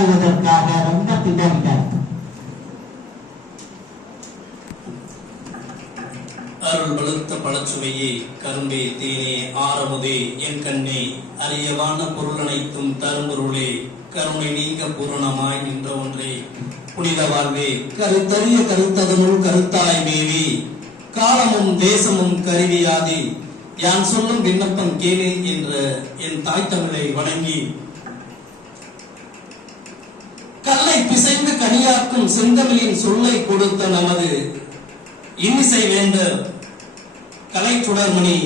கொண்டாடுவதற்காக ரொம்ப திட்டமிட்டார். அருள் பழுத்த பழச்சுவையே, கரும்பே, தேனே, ஆரமுதே, என் கண்ணே, அரியவான பொருள் அனைத்தும் தரும்பொருளே, கருணை நீங்க பூரணமாய் நின்ற ஒன்றே, புனித வாழ்வே, கருத்தறிய கருத்ததனுள் கருத்தாய் மேவி, காலமும் தேசமும் கருவியாதி, யான் சொல்லும் விண்ணப்பம் கேளு என்ற என் தாய் தமிழை வணங்கி, கல்லை பிசைந்து கனியாக்கும் செந்தமிழின் சொல்லை கொடுத்த நமது இன்னிசை வேந்தர் கலை சுடர்மணி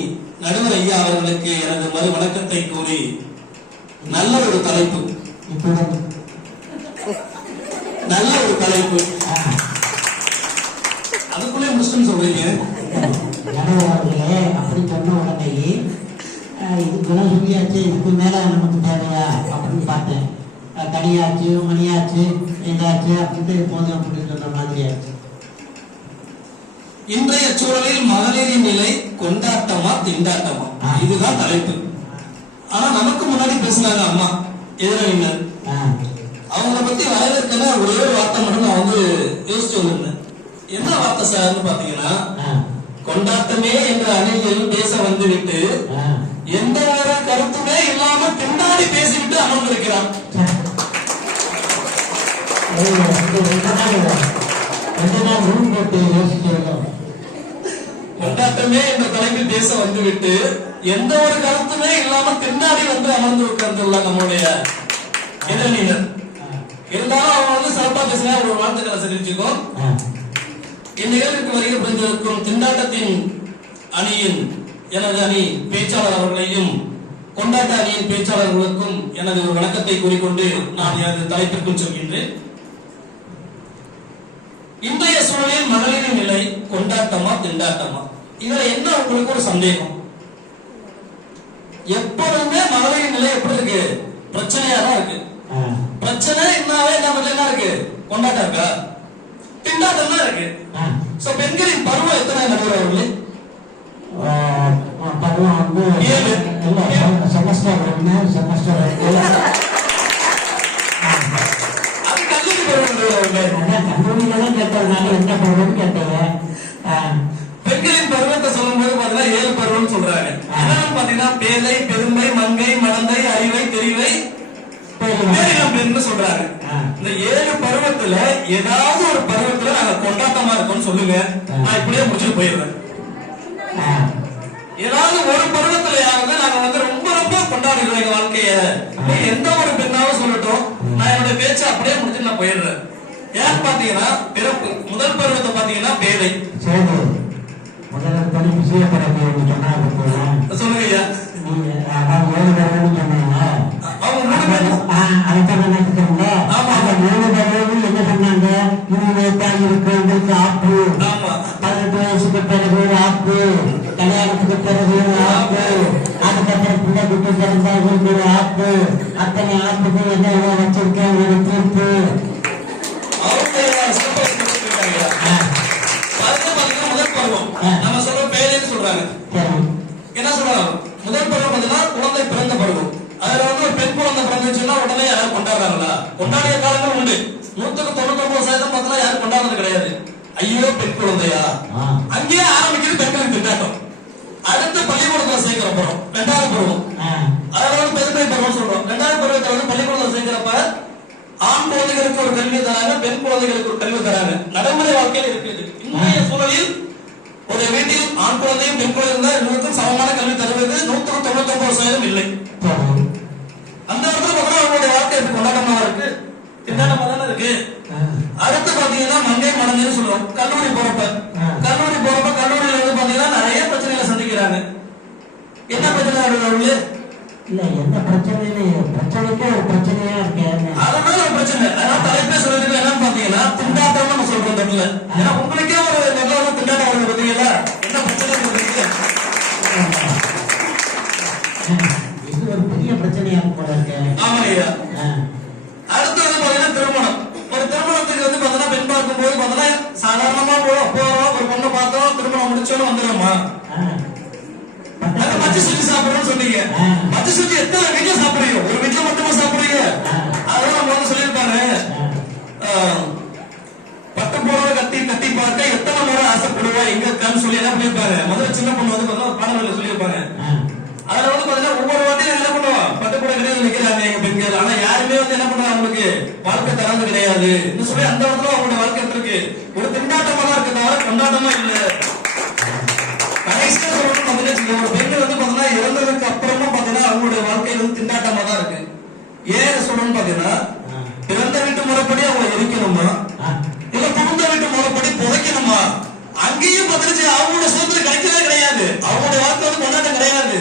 நடுவர் ஐயா அவர்களுக்கு எனது மறு வணக்கத்தை கூறி, நல்ல ஒரு தலைப்பு அதுக்குள்ளே முஸ்லிம் சொல்றீங்க. அப்படி சொன்ன உடனே இது குணம் சொல்லியாச்சு, இதுக்கு மேல நமக்கு தேவையா அப்படின்னு பார்த்தேன். கனியாச்சு, மணியாச்சு, ஏதாச்சு அப்படின்ட்டு போதும் அப்படின்னு சொன்ன மாதிரி ஆச்சு. இன்றைய சூழலில் மகளிரின் நிலை கொண்டாட்டமா திண்டாட்டமா, இதுதான் தலைப்பு. ஆனா நமக்கு முன்னாடி பேசினாங்க அம்மா எதிரினர், அவங்கள பத்தி வரவேற்கன ஒரே ஒரு வார்த்தை மட்டும் நான் வந்து யோசிச்சு வந்திருந்தேன். என்ன வார்த்தை சார்னு பாத்தீங்கன்னா, கொண்டாட்டமே என்ற அணியில் பேச வந்துவிட்டு எந்த ஒரு கருத்துமே இல்லாம பின்னாடி பேசிவிட்டு அமர்ந்திருக்கிறான். கொண்டாட்டமே என்ற தலைப்பில் பேச வந்துவிட்டு எந்த ஒரு கருத்துமே இல்லாம பின்னாடி வந்து அமர்ந்து உட்கார்ந்துள்ள நம்முடைய எதிரினர். இருந்தாலும் அவங்க வந்து சிறப்பா பேசினா ஒரு வாழ்த்துக்களை தெரிவிச்சுக்கோ. இந்நிகழ்வுக்கு வருகை புரிந்திருக்கும் திண்டாட்டத்தின் அணியின் எனது அணி பேச்சாளர் அவர்களையும் கொண்டாட்ட அணியின் பேச்சாளர்களுக்கும் எனது ஒரு வணக்கத்தை கூறிக்கொண்டு நான் எனது தலைப்பிற்குள் சொல்கின்றேன். இன்றைய சூழலில் மகளிரின் நிலை கொண்டாட்டமா திண்டாட்டமா, இதுல என்ன உங்களுக்கு ஒரு சந்தேகம்? எப்பொழுதுமே மகளிரின் நிலை எப்படி இருக்கு? பிரச்சனையா தான் இருக்கு. பிரச்சனை என்னாவே என்ன இருக்கு? கொண்டாட்டம் இருக்கா? திண்டாட்டம் தான் இருக்கு. பெண்களின் பருவம் எத்தனை நடுவர்களே? பருவம் வந்து 7 செமஸ்டர் 1 செமஸ்டர் 2. அது கல்லூரி பருவம். கல்லூரியில்தான் கேட்டதுனால என்ன பருவம்னு கேட்டீங்க. பெண்களின் பருவத்தை சொல்லும் போது பாத்தீங்கன்னா 7 பருவம் சொல்றாங்க. என்னன்னு பாத்தீங்கன்னா பேதை, பெருமை, மங்கை, மடந்தை, அறிவை, தெரிவை, பேரினம் சொல்றாங்க. இந்த 7 பருவத்துல ஏதாவது ஒரு பருவத்துல நாங்க கொண்டாட்டமா இருக்கோம்னு சொல்லுங்க, நான் இப்படியே முடிச்சுட்டு போயிடுறேன். ஏதாவது ஒரு பருவத்திலையாவது நாங்க வந்து ரொம்ப ரொம்ப கொண்டாடுறோம் எங்க வாழ்க்கைய. எந்த ஒரு பெண்ணாவும் சொல்லட்டும், நான் என்னோட பேச்சை அப்படியே முடிச்சுட்டு நான் போயிடுறேன். ஏன்னு பாத்தீங்கன்னா பிறப்பு முதல் பருவத்தை பாத்தீங்கன்னா பேதை. சொல்லுங்க ஐயா. வயசுக்கு பிறகு ஆப்பு, கல்யாணத்துக்கு பிறகு ஆப்பு, அதுக்கப்புறம் பிள்ளை குட்டி பிறந்தாங்களுக்கு ஒரு ஆப்பு, அத்தனை ஆப்புக்கு என்ன வச்சிருக்கேன் ஒரு தீர்ப்பு. நம்ம சொல்ற பேருன்னு சொல்றாங்க. என்ன சொல்றாங்க? முதல் பருவம் பார்த்தீங்கன்னா குழந்தை பிறந்த பருவம். அதுல வந்து ஒரு பெண் குழந்தை பிறந்துச்சுன்னா உடனே யாரும் கொண்டாடுறாங்களா? கொண்டாடிய காலங்கள் உண்டு. 199% பார்த்தா யாரும் கொண்டாடுறது கிடையாது. ஐயோ பெண் குழந்தையா, அங்கேயே ஆரம்பிக்கிறது பெண்களின் திண்டாட்டம். அடுத்து பள்ளிக்கூடத்துல சேர்க்கிற பருவம் 2வது பருவம். அதுல வந்து பெருமை பருவம் சொல்றோம். 2வது பருவத்தை வந்து பள்ளிக்கூடத்துல சேர்க்கிறப்ப ஆண் குழந்தைகளுக்கு ஒரு கல்வி தராங்க, பெண் குழந்தைகளுக்கு ஒரு கல்வி தராங்க. நடைமுறை வாழ்க்கையில் இருக்குது. இன்றைய சூழலில் ஒரு வீட்டில் ஆண் குழந்தையும் பெண் குழந்தையும் இருவருக்கும் சமமான கல்வி தருவது 199% இல்லை. அந்த இடத்துல அவங்களுடைய வாழ்க்கை எப்படி கொண்டாட்டமா இருக்கு? திண்டாட்டமா தானே இருக்கு. அடுத்து பாத்தீங்கன்னா மங்கை மடங்குன்னு சொல்றோம். கல்லூரி போறப்ப கல்லூரியில வந்து பாத்தீங்கன்னா நிறைய பிரச்சனைகளை சந்திக்கிறாங்க. என்ன பிரச்சனை? இல்ல என்ன பிரச்சனை? பிரச்சனைக்கே ஒரு பிரச்சனையா இருக்கு. அதனால ஒரு பிரச்சனை. அதனால தலைப்பே சொல்லிட்டு என்னன்னு பாத்தீங்கன்னா திண்டாட்டம் நம்ம சொல்றோம் தமிழ்ல. ஏன்னா உங்களுக்கே ஒரு நல்ல திண்டாட்டம் வருது பாத்தீங்களா? என்ன பிரச்சனை சொல்றீங்க? இது ஒரு பெரிய பிரச்சனையா இருக்கு. ஆமா ஐயா. அடுத்து வந்து பாத்தீங்கன்னா திருமணம். ஒரு திருமணத்துக்கு வந்து பாத்தீங்கன்னா பெண் பார்க்கும் போது பாத்தீங்கன்னா சாதாரணமா போறோம், ஒரு பொண்ணை பார்த்தோம், திருமணம் முடிச்சோன்னு வந்துடுமா? மச்சி சுற்றி சாப்பிடணும்னு சொன்னீங்க. மச்சி சுற்றி எத்தனை வீட்டுல சாப்பிடுறீங்க? ஒரு வீட்டுல மட்டுமா சாப்பிடுறீங்க? அதெல்லாம் நம்ம வந்து சொல்லியிருப்பாங்க. வந்து என்ன பண்ண அவங்களுக்கு வாழ்க்கை தரது கிடையாது இன்னும் சொல்லி அந்த இடத்துல அவங்களுடைய வாழ்க்கை இருக்கு ஒரு திண்டாட்டமா தான் இருக்க தவிர கொண்டாட்டமா இல்ல. கடைசியா சொல்லணும் பாத்தீங்கன்னா ஒரு பெண் வந்து பாத்தீங்கன்னா இறந்ததுக்கு அப்புறமா பாத்தீங்கன்னா அவங்களுடைய வாழ்க்கை வந்து திண்டாட்டமா தான் இருக்கு. ஏன் சொல்லணும்னு பாத்தீங்கன்னா பிறந்த வீட்டு முறைப்படி அவங்க எரிக்கணுமா இல்ல புகுந்த வீட்டு முறைப்படி புதைக்கணுமா அங்கேயும் பாத்தீங்கன்னா அவங்களோட சுதந்திரம் கிடைக்கவே கிடையாது. அவங்களுடைய வாழ்க்கை வந்து கொண்டாட்டம் கிடையாது.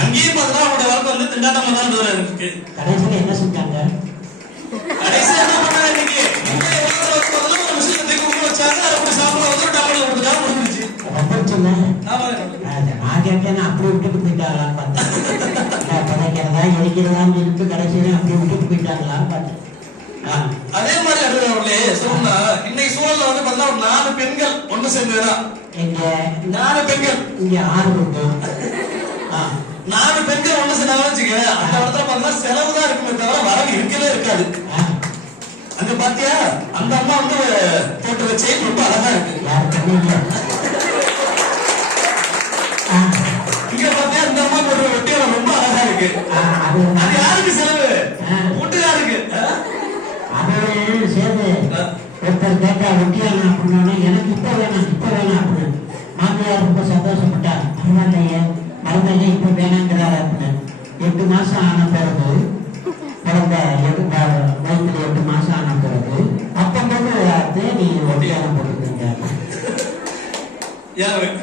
அங்கேயும் பாத்தீங்கன்னா அவங்களுடைய வாழ்க்கை வந்து திண்டாட்டமா தான் இருக்கு. கடைசியில என்ன செஞ்சாங்க? கடைசியா என்ன பண்ணாங்க இன்னைக்கு ஒரு விஷயத்தை தூக்கி வச்சாங்க அப்படி சாப்பிட வந்து டவுன்ல கொடுத்துட்டாங்க முடிஞ்சிச்சு. நான் கேட்டேன் அப்படி விட்டுட்டு போயிட்டாங்களான்னு பார்த்தேன். புதைக்கிறதா எரிக்கிறதான்னு சொல்லிட்டு கடைசியில அப்படி விட்டுட்டு போயிட்டாங்களான்னு பார்த்தேன். அதே மாதிரி அவர்களே சொன்னா இன்னைக்கு சூழல்ல வந்து பார்த்தா ஒரு 4 பெண்கள் ஒண்ணு சேர்ந்துதான் இங்க 4 பெண்கள் இங்க 6 இருக்கும். 4 பெண்கள் ஒண்ணு சேர்ந்தாங்கன்னு வச்சுக்க அந்த இடத்துல பார்த்தா செலவு தான் இருக்குமே தவிர வரவு இருக்கவே இருக்காது. அங்க பாத்தியா அந்த அம்மா வந்து போட்டு வச்சே ரொம்ப அழகா இருக்கு. இங்க பாத்தியா இந்த அம்மா போட்டு வெட்டியால ரொம்ப அழகா இருக்கு. அது யாருக்கு செலவு? வீட்டுக்காருக்கு. அது சேர்ந்து ஒருத்தர் கேட்டா ஒட்டியானா அப்படின்னா எனக்கு இப்ப வேணாம் அப்படின்னு மாமியார் ரொம்ப சந்தோஷப்பட்டா. பரவாயில்லையே மருந்தையே இப்ப வேணாங்கிறாரு அப்படின்னு 8 மாசம் ஆன பிறகு குழந்தை வயிற்றுல 8 மாசம் ஆன பிறகு அப்பம்போது நீ ஒட்டியான போட்டுருக்கீங்க.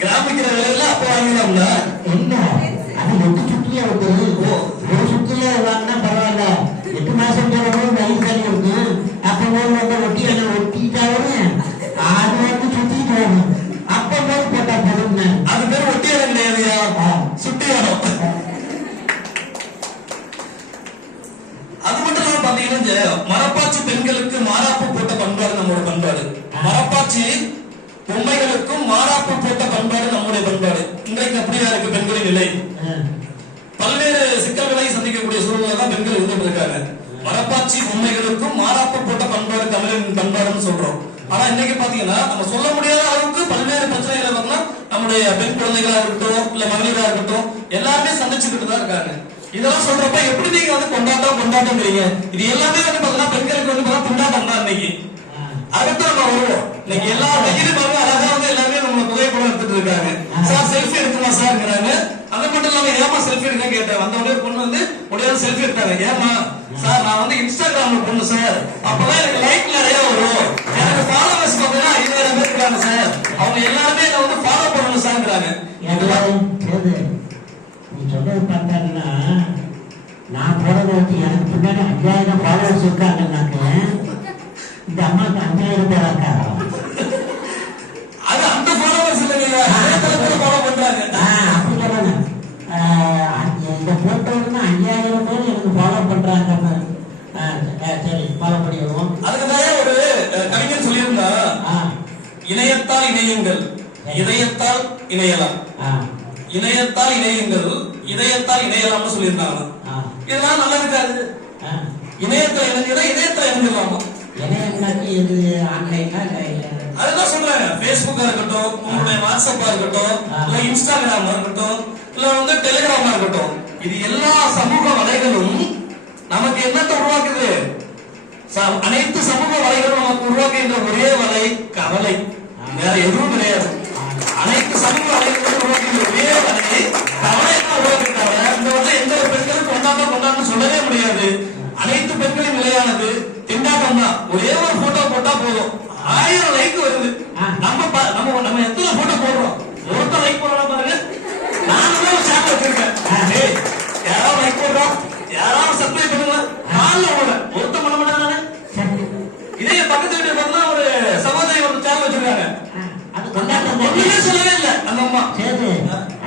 கிராமிக்கிற வேலையில அப்ப வாங்கினாங்களா? இல்ல அது 8 சுட்டியா இருக்கு. ஒரு சுத்தில வாங்கினா பரவாயில்ல. 8 மாசம் பிறகு வயிறு தண்ணி இருக்கு. அப்பம்போது வந்து ஒட்டியான ஒட்டிட்டாவே அது வந்து சுத்திட்டு வரும். அப்பம்போது போட்டா போதும்னு அது பேர் ஒட்டியானம் கிடையாதுயா, சுட்டியானம். அது மட்டும் இல்லாம பாத்தீங்கன்னா மரப்பாச்சி பெண்களுக்கு மாறாப்பு போட்ட பண்பாடு நம்மளோட பண்பாடு. மரப்பாச்சி பொம்மைகளுக்கும் மாறாப்பு போட்ட பண்பாடு நம்முடைய பண்பாடு. இன்றைக்கு அப்படியா இருக்கு பெண்களின் நிலை. பல்வேறு சிக்கல்களை சந்திக்கக்கூடிய சூழ்நிலை தான் பெண்கள் இருந்துட்டு இருக்காங்க. மரப்பாச்சி பொம்மைகளுக்கும் மாறாப்பு போட்ட பண்பாடு தமிழின் பண்பாடுன்னு சொல்றோம். ஆனா இன்னைக்கு பாத்தீங்கன்னா நம்ம சொல்ல முடியாத அளவுக்கு பல்வேறு பிரச்சனைகளை வந்து நம்முடைய பெண் குழந்தைகளா இருக்கட்டும் இல்ல மகளிரா இருக்கட்டும் எல்லாருமே சந்திச்சுக்கிட்டு தான் இருக்காங்க. இதெல்லாம் சொல்றப்ப எப்படி நீங்க வந்து கொண்டாட்டம்ங்கிறீங்க? இது எல்லாமே வந்து பாத்தீங்கன்னா பெண்களுக்கு வந்து கொண்டாட்டம் தான் இன்னைக்கு. அடுத்து நம்ம வருவோம். இன்னைக்கு எல்லா மகிழ்ச்சியும் அழகா வந்து எல்லாமே நம்ம புகைப்படம் எடுத்துட்டு இருக்காங்க. சார் செல்ஃபி எடுக்கமா சார்ங்கிறாங்க. அது மட்டும் இல்லாம ஏமா செல்ஃபி எடுக்க கேட்டேன். வந்தவொடனே பொண்ணு வந்து உடனே செல்ஃபி எடுத்தாங்க. ஏமா சார் நான் வந்து இன்ஸ்டாகிராம்ல பொண்ணு சார் அப்பதான் எனக்கு லைக் நிறைய வரும். எனக்கு ஃபாலோவர்ஸ் பாத்தீங்கன்னா 50,000 பேர் இருக்காங்க சார். அவங்க எல்லாருமே என்ன வந்து ஃபாலோ பண்ணணும் சார்ங்கிறாங்க. நீ சொல்றது பார்த்தாங்கன்னா நான் போறதை வச்சு எனக்கு பின்னாடி 5000 ஃபாலோவர்ஸ் இருக்காங்கன்னாக்க இந்த அம்மாவுக்கு 5000 பேர் இருக்காங்க. அது அந்த ஃபாலோவர்ஸ் இல்லைங்க, ஃபாலோ பண்றாங்க. அப்படி சொல்லுங்க. இந்த போட்டோன்னா 5000 பேர் எனக்கு ஃபாலோ பண்றாங்க. சரி ஃபாலோ பண்ணிடுவோம். அதுக்குதான் ஒரு கவிஞர் சொல்லியிருந்தா இணையத்தால் இணையுங்கள் இதயத்தால் இணையலாம். இணையத்தால் இணையுங்கள் இதயத்தால் இணையலாம்னு சொல்லியிருந்தாங்க. இதெல்லாம் நல்லா இருக்காது. இணையத்தால் இணைஞ்சா இதயத்தால் இணைஞ்சிடலாமா? அதுதான் சொல்றாங்க. பேஸ்புக்கா இருக்கட்டும், உங்களுடைய வாட்ஸ்அப்பா இருக்கட்டும், இல்ல இன்ஸ்டாகிராமா இருக்கட்டும், இல்ல வந்து டெலிகிராமா இருக்கட்டும், இது எல்லா சமூக வலைகளும் நமக்கு என்னத்தை உருவாக்குது? அனைத்து சமூக வலைகளும் நமக்கு உருவாக்குகின்ற ஒரே வலை கவலை, வேற எதுவும் கிடையாது. அனைத்து சமூக வலைகளும் உருவாக்குகின்ற ஒரே வலை கவலை தான் உருவாக்குறாங்க. இந்த வந்து எந்த ஒரு பெண்களும் கொண்டாட்டம் சொல்லவே முடியாது. அனைத்து பெண்களின் நிலையானது திண்டாட்டம் தான். ஒரே ஒரு போட்டோ போட்டா போதும் 1000 லைக் வருது. நம்ம எத்தனை போட்டோ போடுறோம்? ஒருத்தர் லைக் போடுறோம் பாருங்க. நானும் ஒரு சேனல் வச்சிருக்கேன். யாராவது லைக் போடுறோம், யாராவது சப்ஸ்கிரைப் பண்ணுங்க. ஒருத்தர் பண்ண மாட்டாங்க. இதே பக்கத்து வீட்டு பார்த்தா ஒரு சகோதரி ஒரு சேனல் வச்சிருக்காங்க. ஒண்ணுமே சொல்லவே இல்லை அந்த அம்மா.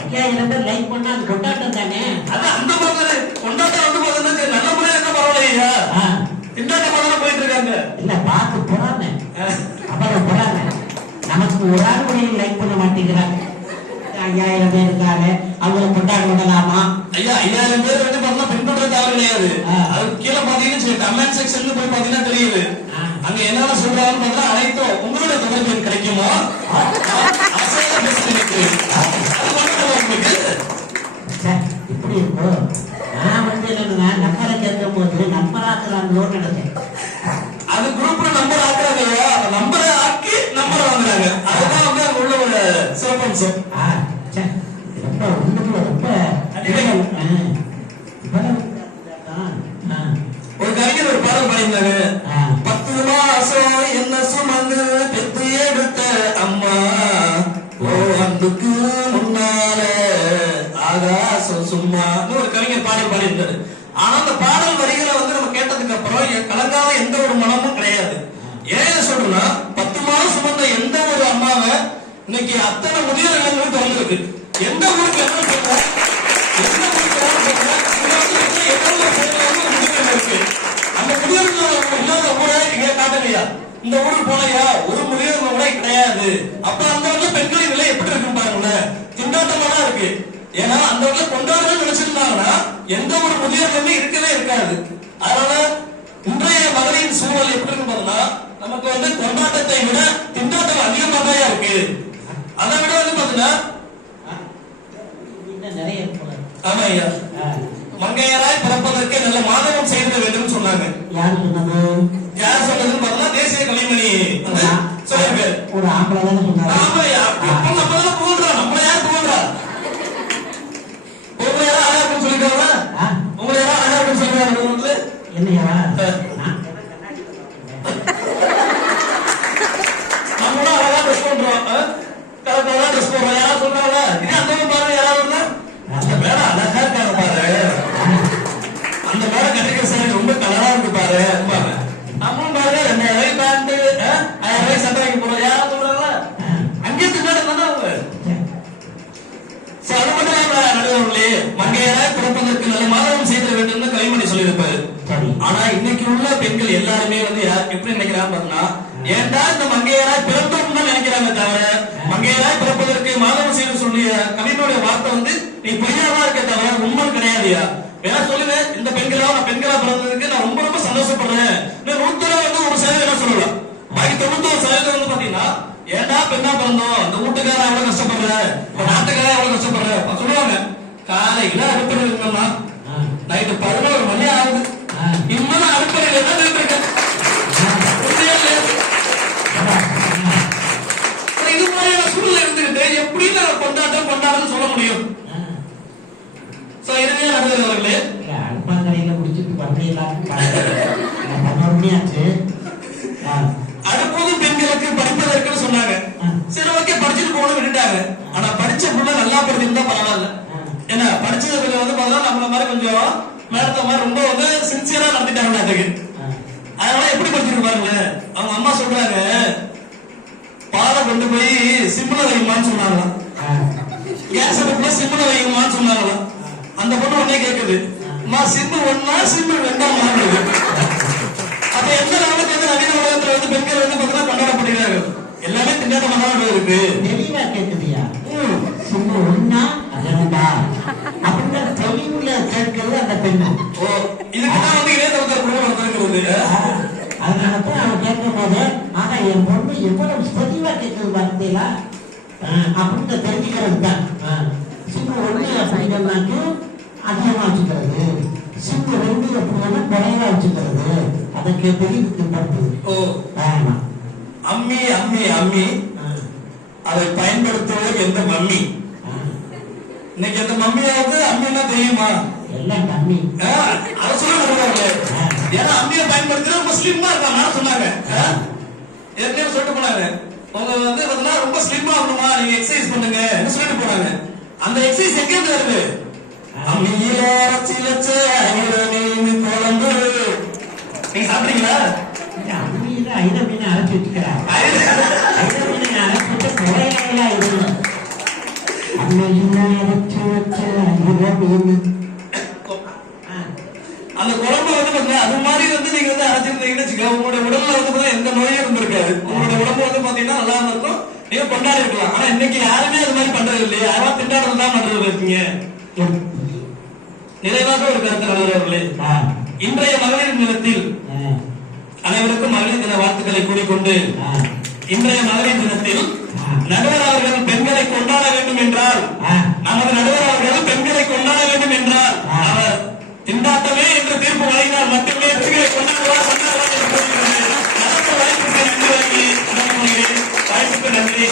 5000 பேர் லைக் பண்ணா அது கொண்டாட்டம் தானே. அதான் அந்த மாதிரி கொண்டாட்டம் வந்து பார்த்தா நல்ல முறையில் என்ன பரவாயில்லையா? திண்டாட்டமா தானே போயிட்டு இருக்காங்க. இல்ல பார்த்து போறாங்க. அப்புறம் போறாங்க. நமக்கு ஒரு ஆள் கூட லைக் பண்ண மாட்டேங்கிறாங்க. 5000 பேர் இருக்காங்க, அவங்களை கொண்டாட விடலாமா? ஐயா 5000 பேர் வந்து பார்த்தா பின்பற்ற தேவை கிடையாது. அது கீழே பாத்தீங்கன்னா கமெண்ட் செக்ஷன்ல போய் பாத்தீங்கன்னா தெரியுது. அங்க என்ன சொல்றாங்கன்னு பார்த்தா அனைத்தும் உங்களோட தொடர்பு கிடைக்குமா? இப்படி இருக்கும். நான் வந்து என்னன்னா நம்பரை கேட்கும் போது நம்பராக்குறாங்களோன்னு சிவவம்சம். ச்சே, ரொம்ப உள்ளுக்குள்ள ரொம்ப அடிமைகள். ஒரு கவிஞர் ஒரு பாடல் பாடியிருந்தாங்க. 10 மாசம் என்ன சுமந்து பெத்து எடுத்த அம்மா, ஓ அன்புக்கு முன்னால ஆகாசம் சும்மா ஒரு கவிஞர் பாடல் பாடியிருந்தாரு. ஆனா அந்த பாடல் வரிகளை வந்து நம்ம கேட்டதுக்கு அப்புறம் கலங்காத எந்த ஒரு மனமும் கிடையாது. ஏன் சொல்றேன்னா 10 மாதம் சுமந்த எந்த ஒரு அம்மாவை இன்னைக்கு அத்தனை முதியோர் இல்லங்களும் திறந்திருக்கு. எந்த ஊருக்கு என்ன சொல்ற, எந்த ஊருக்கு இருக்கு, அந்த முதியோர் இல்லாத ஊரை இங்க காட்டலையா? இந்த ஊருக்கு போனையா ஒரு முதியோர் கூட கிடையாது. அப்ப அந்த ஊர்ல பெண்களின் நிலை எப்படி இருக்கு பாருங்களேன், திண்டாட்டமா தான் இருக்கு. ஏன்னா அந்த ஊர்ல கொண்டாடுறது நினைச்சிருந்தாங்கன்னா எந்த ஒரு முதியோர்களுமே இருக்கவே இருக்காது. அதனால இன்றைய மகளிரின் சூழல் எப்படி இருக்கு பாருன்னா, நமக்கு வந்து கொண்டாட்டத்தை விட திண்டாட்டம் அதிகமாக தான் இருக்கு. அதை விட வந்து பாத்தீங்கன்னா நிறைய இருக்கு. ஆமா ஐயா, மங்கையராய் பிறப்பதற்கு நல்ல மாதவம் செய்திட வேண்டும் சொன்னாங்க. யாரு சொன்னது? யார் சொன்னதுன்னு பார்த்தா தேசிய கலைமணி சொல்லியிருக்காரு. ஒரு ஆம்பளை தானே சொன்னாரு. ஆமா ஐயா, இப்ப நம்ம தான் புகழ்றோம். நம்மள யார் புகழ்றா? உங்களை யாரும் அழகா இருக்குன்னு சொல்லிருக்காங்களா? உங்களை யாரும் அழகா இருக்குன்னு சொல்லிருக்காங்க? என்னையா நம்மளும் அழகா ட்ரெஸ் பண்றோம், கரெக்டா ட்ரெஸ் போடுறோம். யாராவது சொல்றாங்களா? இது அந்த பாருங்க, யாராவது அந்த மேல அழகா இருக்காங்க பாரு, அந்த மேல கட்டிக்கிற சாரி ரொம்ப கலரா இருக்கு பாரு. நம்மளும் பாருங்க 2000 பேண்ட் 1000 சட்டை வாங்கி போறோம். யாராவது சொல்றாங்களா? அங்கே திண்டாடு தானே அவங்க. அது மட்டும் நடுவர்களே, மங்கையராய் பிறப்பதற்கு நல்ல மாதவம் செய்திட வேண்டும் கலைமணி சொல்லியிருப்பாரு. ஆனா இன்னைக்கு உள்ள பெண்கள் எல்லாருமே வந்து எப்படி நினைக்கிறாங்க பாத்தீங்கன்னா, ஏன்டா இந்த மங்கையராய் பிறந்தோம் தான் நினைக்கிறாங்க தவிர, மங்கையராய் பிறப்பதற்கு மாதவம் செய்து சொல்லிய கவிஞனுடைய வார்த்தை வந்து நீ பொய்யாதான் இருக்க தவிர உண்மை கிடையாதுயா. வேணா சொல்லுவேன், இந்த பெண்களா நான் பெண்களா பிறந்ததுக்கு நான் ரொம்ப ரொம்ப சந்தோஷப்படுறேன். 100% என்ன சொல்லலாம், பாக்கி 91% வந்து பாத்தீங்கன்னா ஏன்டா பெண்ணா பிறந்தோம், இந்த வீட்டுக்கார எவ்வளவு கஷ்டப்படுற, இந்த நாட்டுக்கார எவ்வளவு கஷ்டப்படுற சொல்லுவாங்க. காலையில அடுப்படை இருக்கணும்னா நைட்டு 11 மணி ஆகுது, இன்னும் நான் அடுப்படையில தான் இருக்கேன். இது மாதிரியான சூழ்நிலை இருந்துகிட்டு எப்படி நான் கொண்டாடணும்னு சொல்ல முடியும்? இறுதியா நடுவர்களே, அடுப்பாங்கரையில முடிச்சுட்டு பண்ணிடலாச்சு. அடுப்போது பெண்களுக்கு படிப்பதற்குன்னு சொன்னாங்க. சரி ஓகே, படிச்சுட்டு போகணும் விட்டுட்டாங்க. ஆனா படிச்ச புள்ள நல்லா படிச்சிருந்தா பரவாயில்ல. ஏன்னா படிச்சதுல வந்து பார்த்தா நம்மள மாதிரி கொஞ்சம் மேடத்த மாதிரி ரொம்ப வந்து சின்சியரா நடத்திட்டாங்க அதுக்கு. அதனால எப்படி படிச்சிருப்பாங்களேன், அவங்க அம்மா சொல்றாங்க பாலை கொண்டு போய் சிம்ல வைக்குமான்னு சொன்னாங்களாம். கேஸ் அடுப்புல சிம்ல வைக்குமான்னு சொன்னாங்களாம். அந்த பொண்ணு உடனே கேக்குது, அம்மா சிம்மு ஒன்னா சிம்மு வேண்டாம். அப்ப எந்த நாளுக்கு வந்து நவீன உலகத்துல வந்து பெண்கள் வந்து பார்த்தீங்கன்னா கொண்டாடப்படுகிறார்கள். எல்லாமே திண்டாட்டமாக இருக்கு. தெளிவா கேக்குதியா? சிம்மு ஒன்னா ரெண்டா அப்படின்ற தெளிவுல கேட்கிறது அந்த பெண்ணு. இதுக்குதான் வந்து இளையதளத்தில் குடும்பம் நடந்திருக்கிறது. அதனாலதான் அவன் கேட்கும் போது, ஆனா என் பொண்ணு எவ்வளவு தெளிவா கேட்கிறது பார்த்தீங்களா அப்படின்னு தெரிஞ்சுக்கிறது தான். சிம்மு ஒண்ணு அப்படின்னாக்கு அதிகமா வச்சுக்கிறது, சிம்மு 2 அப்படின்னா குறைவா வச்சுக்கிறது. அதற்கு தெளிவுக்கு படுத்துது. ஆமா, அம்மி அம்மி அம்மி அதை பயன்படுத்துவது எந்த மம்மி? இன்னைக்கு எந்த மம்மியாவது அம்மின்னா தெரியுமா? எல்லாம் கம்மி. அதை சொல்லுவாங்க. ஏன்னா அம்மியை பயன்படுத்துறது ரொம்ப ஸ்லிம்மா இருக்காங்க சொன்னாங்க. ஏற்கனவே சொல்லிட்டு போனாங்க, உங்க வந்து ரொம்ப ஸ்லிம்மா இருக்கணுமா, நீங்க எக்ஸசைஸ் பண்ணுங்க சொல்லிட்டு போனாங்க. அந்த எக்ஸசைஸ் எங்க இருந்து வருது? அம்மியில அரைச்சி வச்ச மீன் குழம்பு நீங்க சாப்பிடுறீங்களா? அம்மியில ஐர மீனை அரைச்சி வச்சுக்கிறாங்க. ஐர மீனை அரைச்சி வச்ச குறைகளா இருக்கு. அம்மியில அரைச்சி வச்ச ஐர மீன் அந்த குழம்பு வந்து அது மாதிரி வந்து நீங்க வந்து அரைச்சிருந்தீங்கன்னு வச்சுக்கோங்க, உங்களுடைய உடல்ல வந்து எந்த நோயும் இருந்திருக்காது. உங்களுடைய உடம்பு வந்து பாத்தீங்கன்னா நல்லா இருக்கும், நீங்க கொண்டாடி இருக்கலாம். ஆனா இன்னைக்கு யாருமே அது மாதிரி பண்றது இல்லையா? யாராவது திண்டாடுறது தான் பண்றது இருக்கீங்க. நிறைவாக ஒரு கருத்து நடுவர்களே, இன்றைய மகளிர் தினத்தில் அனைவருக்கும் மகளிர் தின வாழ்த்துக்களை கூறிக்கொண்டு, இன்றைய மகளிர் தினத்தில் நடுவர் அவர்கள் பெண்களை கொண்டாட வேண்டும் என்றால், நமது நடுவர் அவர்கள் பெண்களை கொண்டாட வேண்டும் என்றால் அவர் திண்டாட்டமே என்று தீர்ப்பு வழங்கினால் மட்டுமே பெண்களை கொண்டாடுவார். வாய்ப்புக்கு நன்றி.